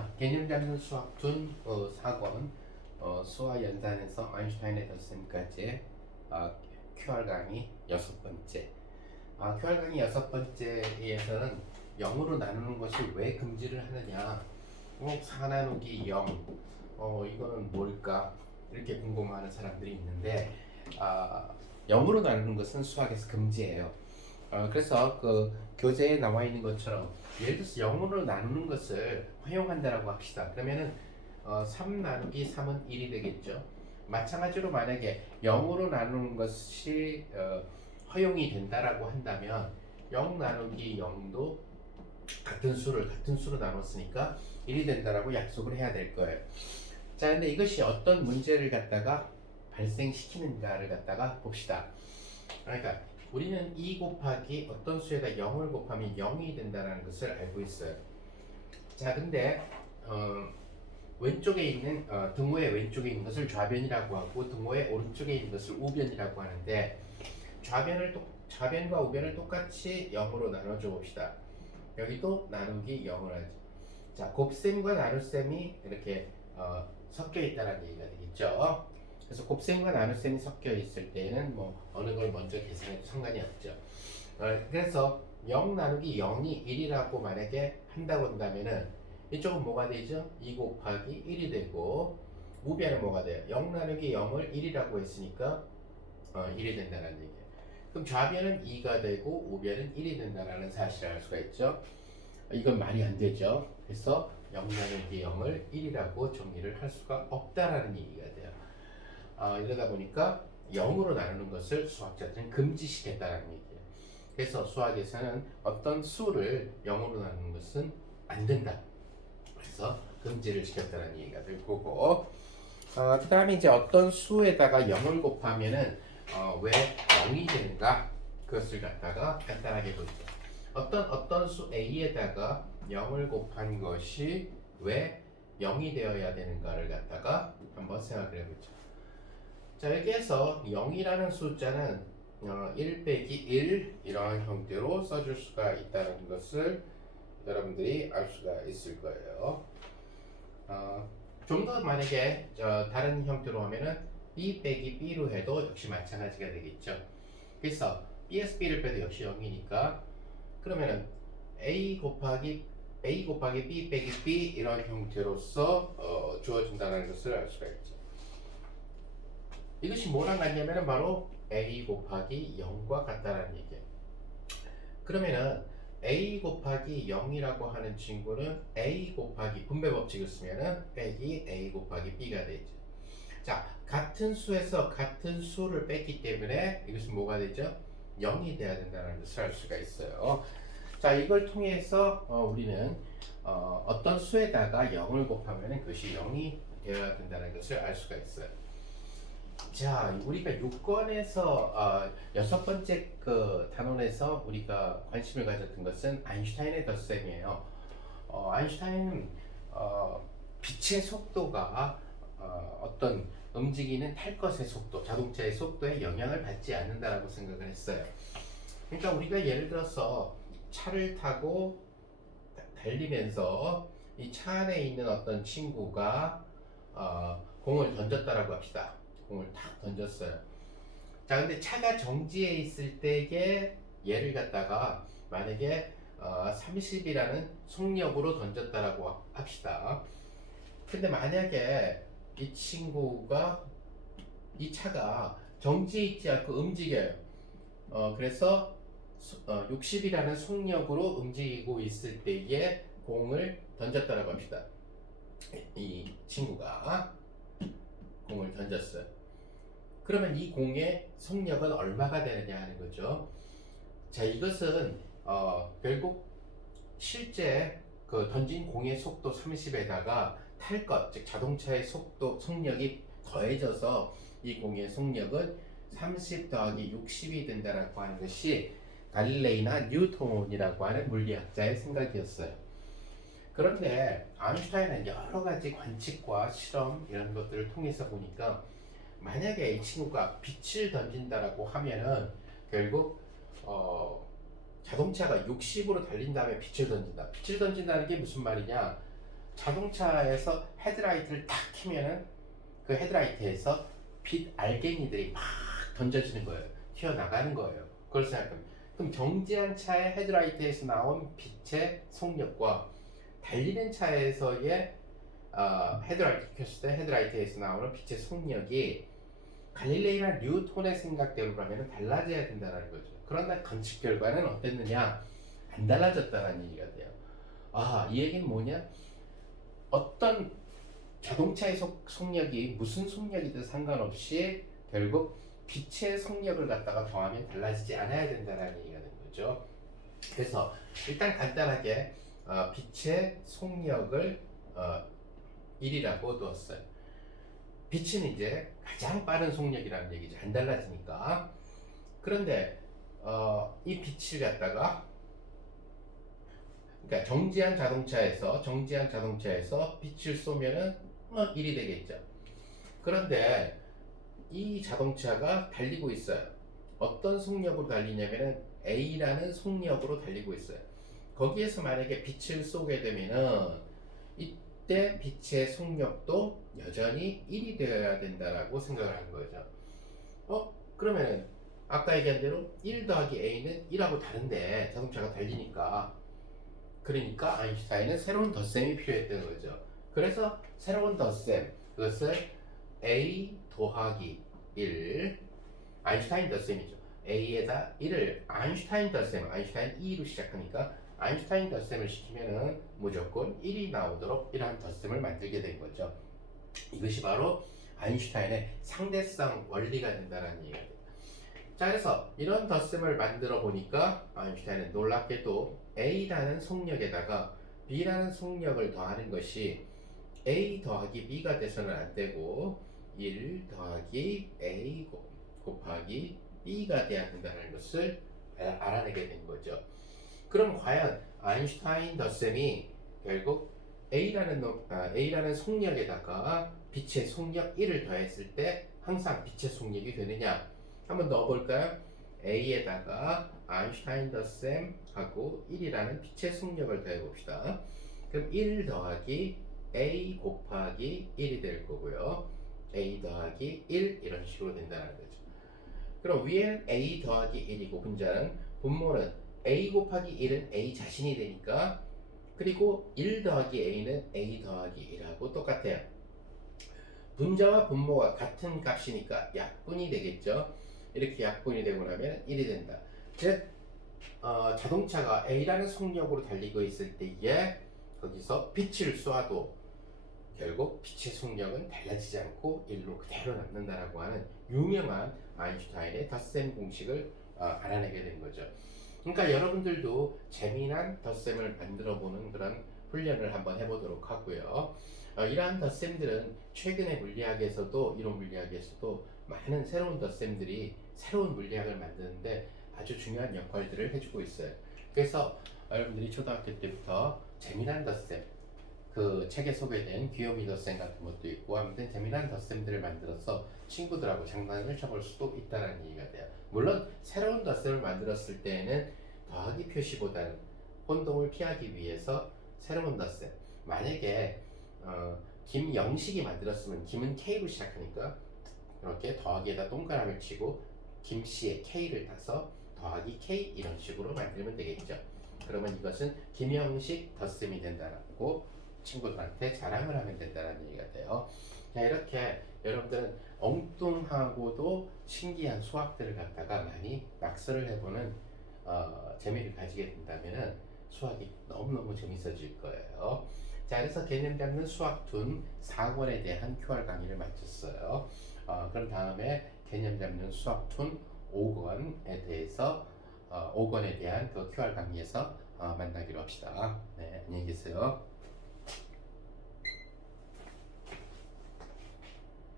자, 개념 잡는 수학 둔 4권 수학 연산에서 아인슈타인의 덧셈까지 QR 강의 여섯 번째. QR 강의 여섯 번째에서는 0으로 나누는 것을 왜 금지를 하느냐? 4 나누기 0. 이거는 뭘까? 이렇게 궁금해하는 사람들이 있는데 0으로 나누는 것은 수학에서 금지예요. 그래서 그 교재에 나와 있는 것처럼 예를 들어서 0으로 나누는 것을 허용한다라고 합시다. 그러면은 3 나누기 3은 1이 되겠죠. 마찬가지로 만약에 0으로 나누는 것이 허용이 된다라고 한다면 0 나누기 0도 같은 수로 나눴으니까 1이 된다라고 약속을 해야 될 거예요. 자, 근데 이것이 어떤 문제를 갖다가 발생시키는가를 갖다가 봅시다. 그러니까 우리는 2 곱하기 어떤 수에다 0을 곱하면 0이 된다는 것을 알고 있어요. 자, 근데 왼쪽에 있는 등호의 왼쪽에 있는 것을 좌변이라고 하고 등호의 오른쪽에 있는 것을 우변이라고 하는데 좌변과 우변을 똑같이 0으로 나눠줘 봅시다. 여기도 나누기 0을 하지. 자, 곱셈과 나눗셈이 이렇게 섞여 있다는 얘기가 되겠죠. 그래서 곱셈과 나눗셈이 섞여 있을 때는 뭐 어느 걸 먼저 계산해도 상관이 없죠. 그래서 0 나누기 0이 1이라고 만약에 한다고 한다면은 이쪽은 뭐가 되죠? 2 곱하기 1이 되고 우변은 뭐가 돼요? 0 나누기 0을 1이라고 했으니까 1이 된다는 얘기예요. 그럼 좌변은 2가 되고 우변은 1이 된다는 사실을 알 수가 있죠. 이건 말이 안 되죠. 그래서 0 나누기 0을 1이라고 정리를 할 수가 없다라는 얘기가 돼요. 이러다 보니까 0으로 나누는 것을 수학자들은 금지시켰다는 얘기예요. 그래서 수학에서는 어떤 수를 0으로 나누는 것은 안 된다. 그래서 금지를 시켰다는 얘기가 될 거고, 그 다음에 이제 어떤 수에다가 0을 곱하면은 왜 0이 되는가? 그것을 갖다가 간단하게 보죠. 어떤 수 A에다가 0을 곱한 것이 왜 0이 되어야 되는가를 갖다가 한번 생각을 해보죠. 자, 여기에서 0이라는 숫자는 1 빼기 1 이러한 형태로 써줄 수가 있다는 것을 여러분들이 알 수가 있을 거예요. 좀 더 만약에 다른 형태로 하면은 b 빼기 b로 해도 역시 마찬가지가 되겠죠. 그래서 b에서 b를 빼도 역시 0이니까 그러면은 a 곱하기 b 빼기 b 이런 형태로서 주어진다는 것을 알 수가 있죠. 이것이 뭐랑 같냐면 바로 a 곱하기 0과 같다라는 얘기예요. 그러면은 a 곱하기 0이라고 하는 친구는 a 곱하기 분배 법칙을 쓰면은 빼기 a 곱하기 b가 되죠. 자, 같은 수에서 같은 수를 뺐기 때문에 이것은 뭐가 되죠? 0이 돼야 된다는 것을 알 수가 있어요. 자, 이걸 통해서 우리는 어떤 수에다가 0을 곱하면 그것이 0이 되어야 된다는 것을 알 수가 있어요. 자, 우리가 6권에서 여섯 번째 그 단원에서 우리가 관심을 가졌던 것은 아인슈타인의 덧셈이에요. 아인슈타인은 빛의 속도가 어떤 움직이는 탈 것의 속도, 자동차의 속도에 영향을 받지 않는다라고 생각을 했어요. 그러니까 우리가 예를 들어서 차를 타고 달리면서 이 차 안에 있는 어떤 친구가 공을 던졌다라고 합시다. 공을 탁 던졌어요. 자, 근데 차가 정지해 있을 때에 얘를 갖다가 만약에 30이라는 속력으로 던졌다라고 합시다. 근데 만약에 이 차가 정지해 있지 않고 움직여요. 그래서 60이라는 속력으로 움직이고 있을 때에 공을 던졌다라고 합시다. 이 친구가 공을 던졌어요. 그러면 이 공의 속력은 얼마가 되느냐 하는 거죠. 자, 이것은 결국 실제 그 던진 공의 속도 30에다가 탈 것, 즉 자동차의 속력이 더해져서 이 공의 속력은 30 더하기 60이 된다라고 하는 것이 갈릴레이나 뉴턴이라고 하는 물리학자의 생각이었어요. 그런데 아인슈타인은 여러 가지 관측과 실험 이런 것들을 통해서 보니까 만약에 이 친구가 빛을 던진다라고 하면은 결국 자동차가 60으로 달린 다음에 빛을 던진다. 빛을 던진다는 게 무슨 말이냐? 자동차에서 헤드라이트를 탁 켜면은 그 헤드라이트에서 빛 알갱이들이 막 던져지는 거예요. 튀어나가는 거예요. 그걸 생각하면. 그럼 정지한 차의 헤드라이트에서 나온 빛의 속력과 달리는 차에서의 헤드라이트 켰을 때 헤드라이트에서 나오는 빛의 속력이 갈릴레이나 뉴턴의 생각대로라면 달라져야 된다는 거죠. 그러나 관측 결과는 어땠느냐? 안 달라졌다는 얘기가 돼요. 이 얘기는 뭐냐? 어떤 자동차의 속력이 무슨 속력이든 상관없이 결국 빛의 속력을 갖다가 더하면 달라지지 않아야 된다는 얘기가 되는 거죠. 그래서 일단 간단하게 빛의 속력을 1이라고 두었어요. 빛은 이제 가장 빠른 속력이라는 얘기죠. 안 달라지니까. 그런데 이 빛을 갖다가 그러니까 정지한 자동차에서 빛을 쏘면은 1이 되겠죠. 그런데 이 자동차가 달리고 있어요. 어떤 속력으로 달리냐면은 A라는 속력으로 달리고 있어요. 거기에서 만약에 빛을 쏘게 되면은 이때 빛의 속력도 여전히 1이 되어야 된다라고 생각을 하는 거죠. 그러면은 아까 얘기한 대로 1 더하기 A는 1하고 다른데 자동차가 달리니까 그러니까 아인슈타인은 새로운 덧셈이 필요했던 거죠. 그래서 새로운 덧셈 그것을 A 더하기 1 아인슈타인 덧셈이죠. A에다 1을 아인슈타인 덧셈 아인슈타인 2로 시작하니까 아인슈타인 덧셈을 시키면은 무조건 1이 나오도록 이러한 덧셈을 만들게 된 거죠. 이것이 바로 아인슈타인의 상대성 원리가 된다는 얘기가 돼요. 자, 그래서 이런 덧셈을 만들어 보니까 아인슈타인은 놀랍게도 A라는 속력에다가 B라는 속력을 더하는 것이 A 더하기 B가 돼서는 안 되고 1 더하기 A 곱하기 B가 돼야 된다는 것을 알아내게 된 거죠. 그럼 과연 아인슈타인 덧셈이 결국 A라는 속력에다가 빛의 속력 1을 더했을 때 항상 빛의 속력이 되느냐? 한번 넣어볼까요? A에다가 아인슈타인 덧셈하고 1이라는 빛의 속력을 더해봅시다. 그럼 1 더하기 A 곱하기 1이 될 거고요. A 더하기 1 이런 식으로 된다는 거죠. 그럼 위에는 A 더하기 1이고 분모는 A 곱하기 1은 A 자신이 되니까 그리고 1 더하기 A는 A 더하기 1하고 똑같아요. 분자와 분모가 같은 값이니까 약분이 되겠죠. 이렇게 약분이 되고 나면 1이 된다. 즉 자동차가 A라는 속력으로 달리고 있을 때에 거기서 빛을 쏴도 결국 빛의 속력은 달라지지 않고 1로 그대로 남는다라고 하는 유명한 아인슈타인의 덧셈 공식을 알아내게 된 거죠. 그러니까 여러분들도 재미난 덧셈을 만들어 보는 그런 훈련을 한번 해보도록 하고요. 이러한 덧셈들은 최근의 물리학에서도 이론 물리학에서도 많은 새로운 덧셈들이 새로운 물리학을 만드는데 아주 중요한 역할들을 해주고 있어요. 그래서 여러분들이 초등학교 때부터 재미난 덧셈 그 책에 소개된 귀요미 덧셈 같은 것도 있고 아무튼 재미난 덧셈들을 만들어서 친구들하고 장난을 쳐볼 수도 있다는 얘기가 돼요. 물론 새로운 덧셈을 만들었을 때에는 더하기 표시보다는 혼동을 피하기 위해서 새로운 덧셈 만약에 김영식이 만들었으면 김은 K로 시작하니까 이렇게 더하기에다 동그라미를 치고 김씨의 K를 따서 더하기 K 이런 식으로 만들면 되겠죠. 그러면 이것은 김영식 덧셈이 된다고 친구들한테 자랑을 하면 된다는 얘기가 돼요. 자, 이렇게 여러분들은 엉뚱하고도 신기한 수학들을 갖다가 많이 낙서를 해보는 재미를 가지게 된다면 수학이 너무너무 재밌어질 거예요. 자, 그래서 개념 잡는 수학툰 4권에 대한 QR 강의를 마쳤어요. 그럼 다음에 개념 잡는 수학툰 5권에 대해서 5권에 대한 그 QR 강의에서 만나기로 합시다. 네, 안녕히 계세요.